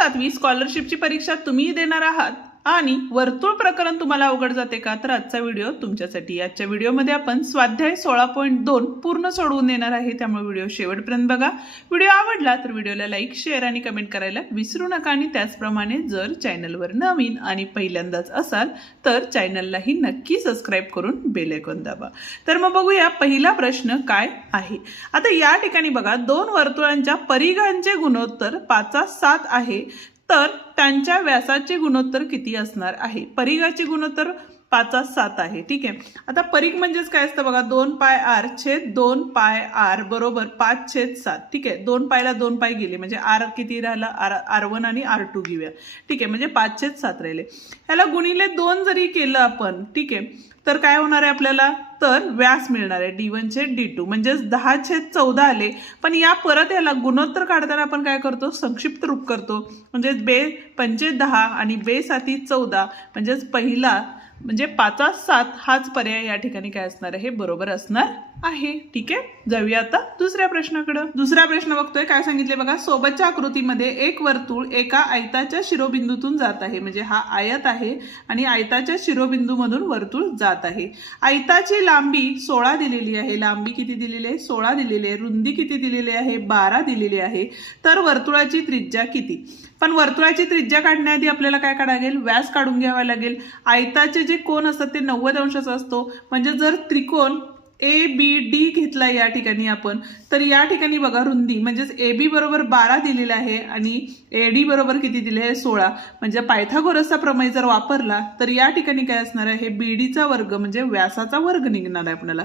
7वी स्कॉलरशिपची परीक्षा तुम्ही देणार आहात आणि वर्तुळ प्रकरण तुम्हाला अवघड जाते का, तर आजचा व्हिडिओ तुमच्यासाठी। आजच्या व्हिडिओमध्ये आपण स्वाध्याय 16.2 पूर्ण सोडवून देणार आहे, त्यामुळे व्हिडिओ शेवटपर्यंत बघा। व्हिडिओ आवडला तर व्हिडिओला लाईक, शेअर आणि कमेंट करायला विसरू नका आणि त्याचप्रमाणे जर चॅनलवर नवीन आणि पहिल्यांदाच असाल तर चॅनललाही नक्की सबस्क्राइब करून बेल आयकॉन दाबा। तर मग बघूया पहिला प्रश्न काय आहे। आता या ठिकाणी बघा, दोन वर्तुळांच्या परिघांचे गुणोत्तर 5:7 आहे, तर त्यांच्या व्यासाचे गुणोत्तर किती असणार आहे। परिघाचे गुणोत्तर 5:7 आहे, ठीक आहे। आता परिघ म्हणजेच काय असतं बघा, 2πr छेद 2πr बरोबर 5/7, ठीक आहे। 2 पायला 2 पाय गेले म्हणजे r किती राहिला, r1 आणि r2 घेऊया, ठीक आहे, म्हणजे 5/7 राहिले। ह्याला गुणिले 2 जरी केलं आपण, ठीक आहे, तर काय होणार आहे आपल्याला, तर व्यास मिळणार आहे d1 छेद d2 म्हणजे 10/14 आले। पण या परत याला गुणोत्तर काढताना आपण काय करतो, संक्षिप्त रूप करतो, म्हणजे बे 5 10 आणि बे 7 14 म्हणजे पहिला म्हणजे 5:7 हाच पर्याय या ठिकाणी काय असणार आहे, बरोबर असणार आहे, ठीक आहे। जाऊया आता दुसऱ्या प्रश्नाकडे। दुसरा प्रश्न बघतोय, काय सांगितले बघा, सोबतच्या आकृतीमध्ये एक वर्तुळ एका आयताच्या शिरोबिंदूतून जात आहे, म्हणजे हा आयत आहे आणि आयताच्या शिरोबिंदूमधून वर्तुळ जात आहे। आयताची लांबी 16 दिलेली आहे, लांबी किती दिलेली आहे, 16 दिलेली आहे, रुंदी किती दिलेली आहे, 12 दिलेली आहे, तर वर्तुळाची त्रिज्या किती। पण वर्तुळाची त्रिज्या काढण्याआधी आपल्याला काय काढावं लागेल, व्यास काढून घ्यावा लागेल। आयताचे जे कोन असतात ते 90 अंशाचा असतो, म्हणजे जर त्रिकोण ABD घेतला या ठिकाणी आपण, तर या ठिकाणी बघा रुंदी म्हणजेच AB बरोबर 12 दिलेला आहे आणि AD बरोबर किती दिले आहे, 16, म्हणजे पायथागोरसचा प्रमेय जर वापरला तर या ठिकाणी काय असणार आहे, BD चा वर्ग म्हणजे व्यासाचा वर्ग निघणार आहे आपल्याला।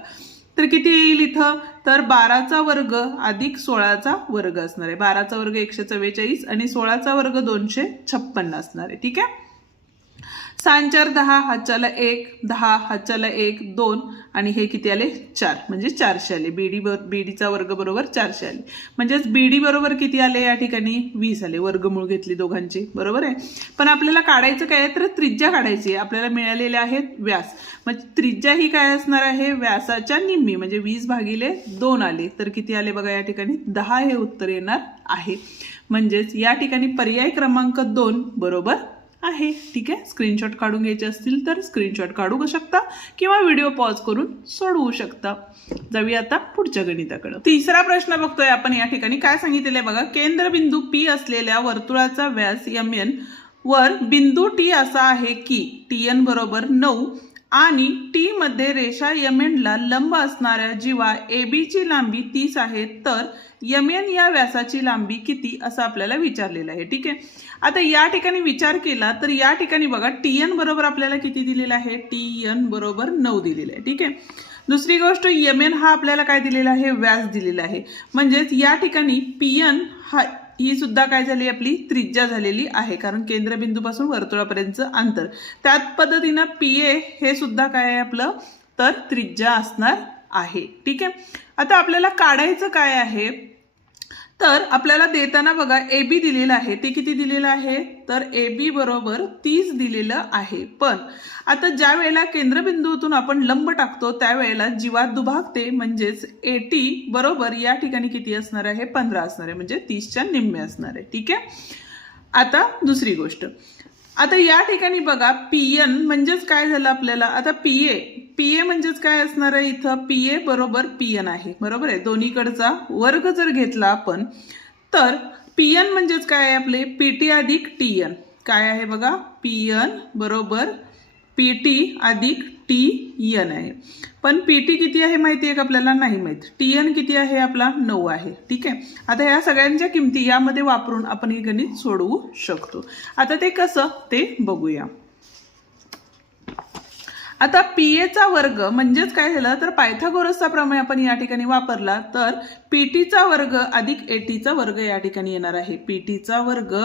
तर किती येईल इथं, तर 12चा वर्ग अधिक 16चा वर्ग असणार आहे। 12चा वर्ग 144 आणि 16चा वर्ग 256 असणार आहे, ठीक आहे। 6 4 10 हातच्याला 1, 10 हातच्याला 1 2 आणि हे किती आले, 4 म्हणजे 400 आले। बीडीचा वर्ग बरोबर 400 आले, म्हणजेच बीडी बरोबर किती आले या ठिकाणी, 20 आले। वर्गमूळ घेतली दोघांची, बरोबर आहे। पण आपल्याला काढायचं काय आहे, तर त्रिज्या काढायची आहे। आपल्याला मिळालेले आहेत व्यास, मग त्रिज्या ही काय असणार आहे, व्यासाच्या निम्मी म्हणजे 20/2 आले, तर किती आले बघा या ठिकाणी 10 हे उत्तर येणार आहे। म्हणजेच या ठिकाणी पर्याय क्रमांक 2 बरोबर आहे, ठीक आहे। स्क्रीनशॉट काढून घ्यायचे असतील तर स्क्रीनशॉट काढू शकता किंवा व्हिडिओ पॉज करून सोडवू शकता। जाऊया आता पुढच्या गणिताकडे। तिसरा प्रश्न बघतोय आपण, या ठिकाणी काय सांगितलेलं आहे बघा, केंद्रबिंदू P असलेल्या वर्तुळाचा व्यास MN वर बिंदू T असा आहे की TN बरोबर 9 आणि T मध्ये रेषा MN ला लंब असणाऱ्या जीवा AB ची लांबी 30 आहे, तर MN या व्यासाची लांबी किती असं आपल्याला विचारलेलं आहे, ठीक आहे। आता या ठिकाणी विचार केला तर या ठिकाणी बघा TN बरोबर आपल्याला किती दिलेलं आहे, TN बरोबर 9 दिलेलं आहे, ठीक आहे। दुसरी गोष्ट MN हा आपल्याला काय दिलेला आहे, व्यास दिलेला आहे, म्हणजेच या ठिकाणी PN हा ही सुद्धा काय झाली, आपली त्रिज्या झालेली आहे, कारण केंद्रबिंदूपासून वर्तुळापर्यंतचं अंतर। त्याच पद्धतीनं PA हे सुद्धा काय आहे आपलं, तर त्रिज्या असणार आहे, ठीक आहे। आता आपल्याला काढायचं काय आहे, तर आपल्याला देताना बघा AB दिलेलं आहे, ते किती दिलेलं आहे, तर AB बरोबर 30 दिलेलं आहे। पण आता ज्या वेळेला केंद्रबिंदूतून आपण लंब टाकतो त्यावेळेला जीवा दुभागते, म्हणजेच AT बरोबर या ठिकाणी किती असणार आहे, 15 असणार आहे, म्हणजे 30च्या निम्मे असणार आहे, ठीक आहे। आता दुसरी गोष्ट, आता या ठिकाणी बघा PN म्हणजेच काय झालं आपल्याला, आता PA म्हणजेच काय असणार आहे, इथं PA बरोबर PN आहे, बरोबर आहे। दोन्हीकडचा वर्ग जर घेतला आपण तर PN म्हणजेच काय आहे आपले, PT अधिक TN, काय आहे बघा, PN बरोबर PT अधिक TN आहे। पण PT किती आहे माहिती आहे का आपल्याला, नाही माहित। TN किती आहे आपला, 9 आहे, ठीक आहे। आता या सगळ्यांच्या किमती यामध्ये वापरून आपण हे गणित सोडवू शकतो। आता ते कसं ते बघूया। आता PA चा वर्ग म्हणजेच काय झालं, तर पायथागोरसचा प्रमेय आपण या ठिकाणी वापरला, तर PT चा वर्ग अधिक AT चा वर्ग या ठिकाणी येणार आहे। PT चा वर्ग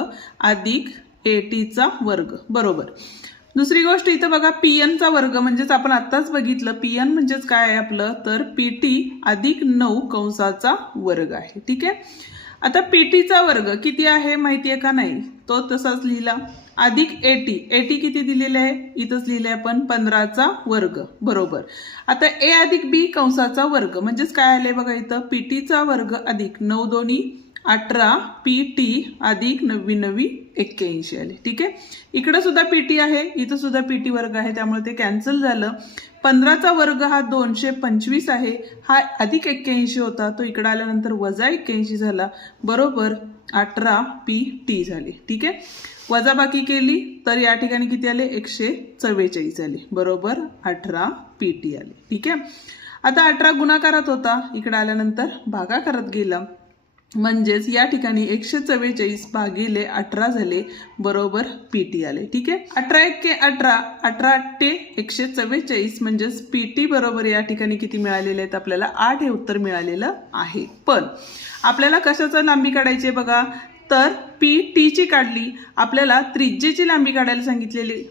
अधिक AT चा वर्ग बरोबर। दुसरी गोष्ट इथं बघा PN चा वर्ग म्हणजेच आपण आत्ताच बघितलं, PN म्हणजेच काय आहे आपलं, तर PT अधिक 9 कंसाचा वर्ग आहे, ठीक आहे। आता PT चा वर्ग किती आहे माहिती आहे का, नाही, तो तसाच लिहिला, अधिक AT किती दिलेले आहे, इथंच लिहिले आपण 15चा वर्ग बरोबर। आता A अधिक B कंसाचा वर्ग म्हणजेच काय आले बघा इथं, PT चा वर्ग अधिक 9 दोन्ही 18PT अधिक 99 81 आले. ठीक आहे. इकडे सुद्धा PT आहे, इथं सुद्धा PT वर्ग आहे, त्यामुळे ते कॅन्सल झालं. 15चा वर्ग हा 225 आहे, हा अधिक 81 होता, तो इकडे आल्यानंतर वजा 81 झाला, बरोबर 18PT झाले. ठीक आहे. वजाबाकी केली तर या ठिकाणी किती आले? 144 आले, बरोबर 18PT आले. ठीक आहे. आता 18 गुणाकारात होता, इकडे आल्यानंतर भागाकारात गेला, म्हणजेच या ठिकाणी 144 भागिले 18 झाले, बरोबर PT आले. ठीक आहे. 18 एके 18, 18 8 144, म्हणजेच PT बरोबर या ठिकाणी किती मिळालेले आहेत आपल्याला? 8 हे उत्तर मिळालेलं आहे. पण आपल्याला कशाची लांबी काढायची बघा, तर PT ची काढली, आपल्याला त्रिज्येची लांबी काढायला सांगितलेली.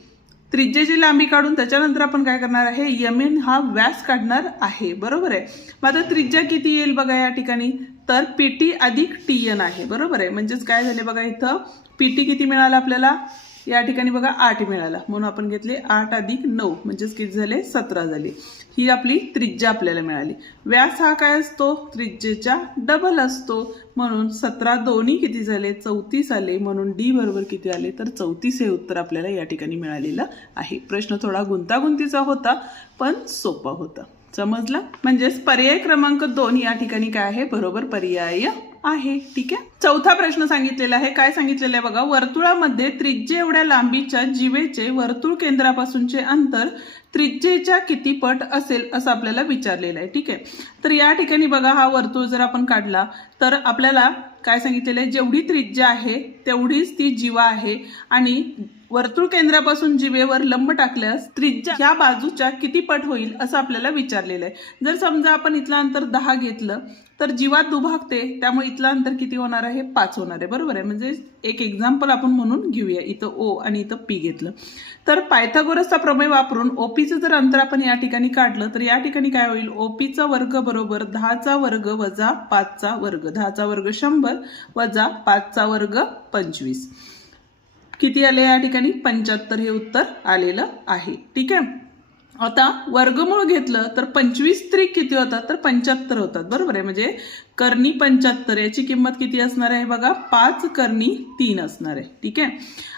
त्रिज्येची लांबी काढून त्याच्यानंतर आपण काय करणार आहे? MN हा व्यास काढणार आहे, बरोबर आहे. मग आता त्रिज्या किती येईल बघा या ठिकाणी, तर PT अधिक TN आहे, बरोबर आहे. म्हणजेच काय झाले बघा, इथं PT किती मिळाला आपल्याला या ठिकाणी बघा? 8 मिळाला, म्हणून आपण घेतले 8 अधिक 9, म्हणजेच किती झाले? 17 झाले. ही आपली त्रिज्या आपल्याला मिळाली. व्यास हा काय असतो? त्रिज्येच्या डबल असतो, म्हणून 17 दोन्ही किती झाले? 34 आले, म्हणून D बरोबर किती आले? तर 34 हे उत्तर आपल्याला या ठिकाणी मिळालेलं आहे. प्रश्न थोडा गुंतागुंतीचा होता, पण सोपा होता. समजला? म्हणजेच पर्याय क्रमांक 2 या ठिकाणी काय आहे? बरोबर पर्याय आहे. ठीक आहे. चौथा प्रश्न सांगितलेला आहे. काय सांगितलेलं आहे बघा, वर्तुळामध्ये त्रिज्या एवढ्या लांबीच्या जीवेचे वर्तुळ केंद्रापासूनचे अंतर त्रिज्येच्या किती पट असेल असं आपल्याला विचारलेलं आहे. ठीक आहे. तर या ठिकाणी बघा, हा वर्तुळ जर आपण काढला तर आपल्याला काय सांगितलेलं आहे? जेवढी त्रिज्या आहे तेवढीच ती जीवा आहे, आणि वर्तुळ केंद्रापासून जीवेवर लंब टाकल्यास त्रिज्या ह्या बाजूच्या किती पट होईल असं आपल्याला विचारलेलं आहे. जर समजा आपण इथलं अंतर 10 घेतलं तर जीवा दुभागते, त्यामुळे इथलं अंतर किती होणार आहे? 5 होणार आहे, बरोबर आहे. म्हणजे एक एक्झाम्पल आपण म्हणून घेऊया. इथं O आणि इथं P घेतलं तर पायथागोरसचा प्रमेय वापरून OPचं जर अंतर आपण या ठिकाणी काढलं तर या ठिकाणी काय होईल? OPचा वर्ग बरोबर 10चा वर्ग वजा 5चा वर्ग, 10चा वर्ग 100 वजा 5चा वर्ग 25, किती आले या ठिकाणी? 75 हे उत्तर आलेलं आहे. ठीक आहे. आता वर्गमूळ घेतलं तर 25 त्रिक किती होतात? तर 75 होतात, बरोबर आहे. म्हणजे कर्णी 75, याची किंमत किती असणार आहे बघा? 5 कर्णी 3 असणार आहे. ठीक आहे.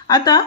आता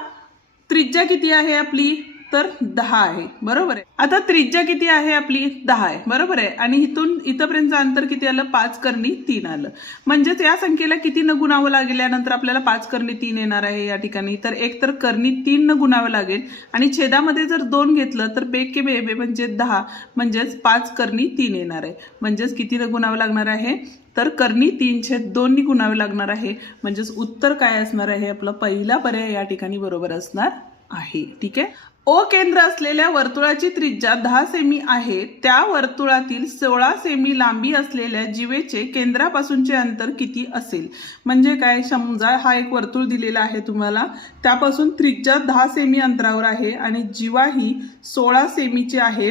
त्रिज्या किती आहे आपली? तर 10 आहे, बरोबर आहे. आता त्रिज्या किती आहे आपली? 10 आहे, बरोबर आहे. आणि इथून इथपर्यंतचं अंतर किती आलं? 5 कर्णी 3 आलं. म्हणजेच या संख्येला किती न गुणावं लागल्यानंतर आपल्याला 5 कर्णी 3 येणार आहे या ठिकाणी? तर एक तर कर्णी 3 न गुणावं लागेल, आणि छेदामध्ये जर 2 घेतलं तर बेके बेबे म्हणजे 10, म्हणजेच 5 कर्णी 3 येणार आहे. म्हणजेच किती न गुणावं लागणार आहे? तर कर्णी 3/2 गुणावे लागणार आहे. म्हणजेच उत्तर काय असणार आहे? आपला पहिला पर्याय या ठिकाणी बरोबर असणार आहे. ठीक आहे. O केंद्र असलेल्या वर्तुळाची त्रिज्या 10 सेमी आहे, त्या वर्तुळातील 16 सेमी लांबी असलेल्या जीवेचे केंद्रापासूनचे अंतर किती असेल? म्हणजे काय? समजा हा एक वर्तुळ दिलेला आहे तुम्हाला, त्यापासून त्रिज्या 10 सेमी अंतरावर आहे आणि जीवा ही 16 सेमीची आहे,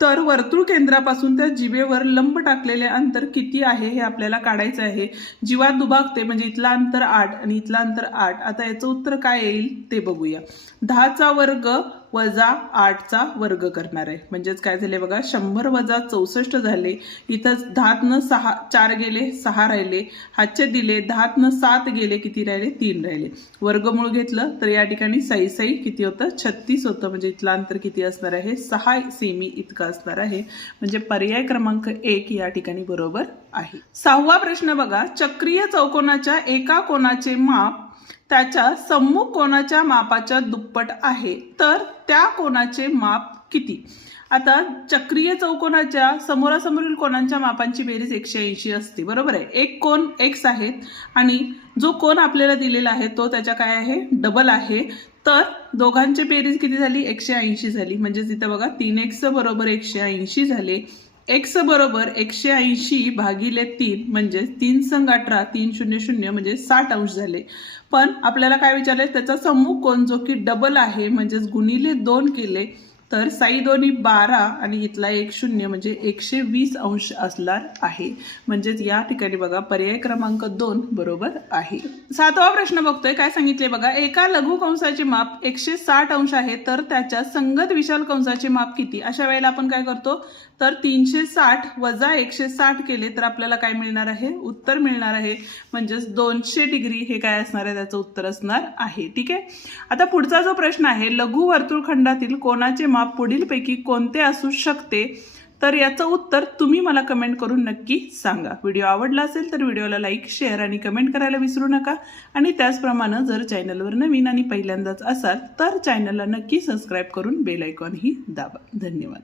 तर वर्तुळ केंद्रापासून त्या जीवेवर लंब टाकलेले अंतर किती आहे हे आपल्याला काढायचं आहे. जीवा दुभागते, म्हणजे इथलं अंतर 8 आणि इथलं अंतर 8. आता याचं उत्तर काय येईल ते बघूया. 10चा वर्ग वजा 8चा वर्ग करणार आहे, म्हणजेच काय झाले बघा? 100 वजा 64 झाले. इथं 10तनं 4 गेले, 6 राहिले, हातचे दिले, 10तनं 7 गेले, किती राहिले? 3 राहिले. वर्गमूळ घेतलं तर या ठिकाणी 6 किती होतं? 36 होतं. म्हणजे इथलं अंतर किती असणार आहे? 6 सेमी इतकं असणार आहे. म्हणजे पर्याय क्रमांक 1 या ठिकाणी बरोबर आहे. 6वा प्रश्न बघा, चक्रीय चौकोनाच्या एका कोनाचे माप त्याच्या सम्मुख कोनाच्या मापाच्या दुप्पट आहे, तर त्या कोनाचे माप किती? आता चक्रीय चौकोनाच्या समोरासमोरील कोणांच्या मापांची बेरीज 180 असते, बरोबर आहे. एक कोन x आहेत आणि जो कोन आपल्याला दिलेला आहे तो त्याच्या काय आहे? डबल आहे. तर दोघांची बेरीज किती झाली? 180 झाली. म्हणजे इथं बघा 3x बरोबर 180 झाले. x बरोबर 180 भागिले 3 म्हणजे 3 संग 18, 3 0 0 म्हणजे 60 अंश झाले. पण आपल्याला काय विचारलंय? त्याचा सम्मुख कोन जो की डबल आहे, म्हणजेच गुणिले 2 केले तर 6 दोन्ही 12 आणि इथला 1 0 म्हणजे 120 अंश असणार आहे. म्हणजेच या ठिकाणी बघा पर्याय क्रमांक 2 बरोबर आहे. 7वा प्रश्न बघतोय. काय सांगितले बघा, एका लघु कंसाचे माप 160 अंश आहे, तर त्याच्या संगत विशाल कंसाचे माप किती? अशा वेळेला आपण काय करतो? तर 360 वजा 160 केले तर आपल्याला काय मिळणार आहे, उत्तर मिळणार आहे. म्हणजेच 200 डिग्री हे काय असणार आहे, त्याचं उत्तर असणार आहे. ठीक आहे. आता पुढचा जो प्रश्न आहे, लघु वर्तुळखंडातील कोनाचे माप पुढीलपैकी कोणते असू शकते, तर याचं उत्तर तुम्ही मला कमेंट करून नक्की सांगा. व्हिडिओ आवडला असेल तर व्हिडिओला लाईक, शेअर आणि कमेंट करायला विसरू नका. आणि त्याचप्रमाणे जर चॅनलवर नवीन आणि पहिल्यांदाच असाल तर चॅनलला नक्की सबस्क्राईब करून बेल आयकॉनही दाबा. धन्यवाद.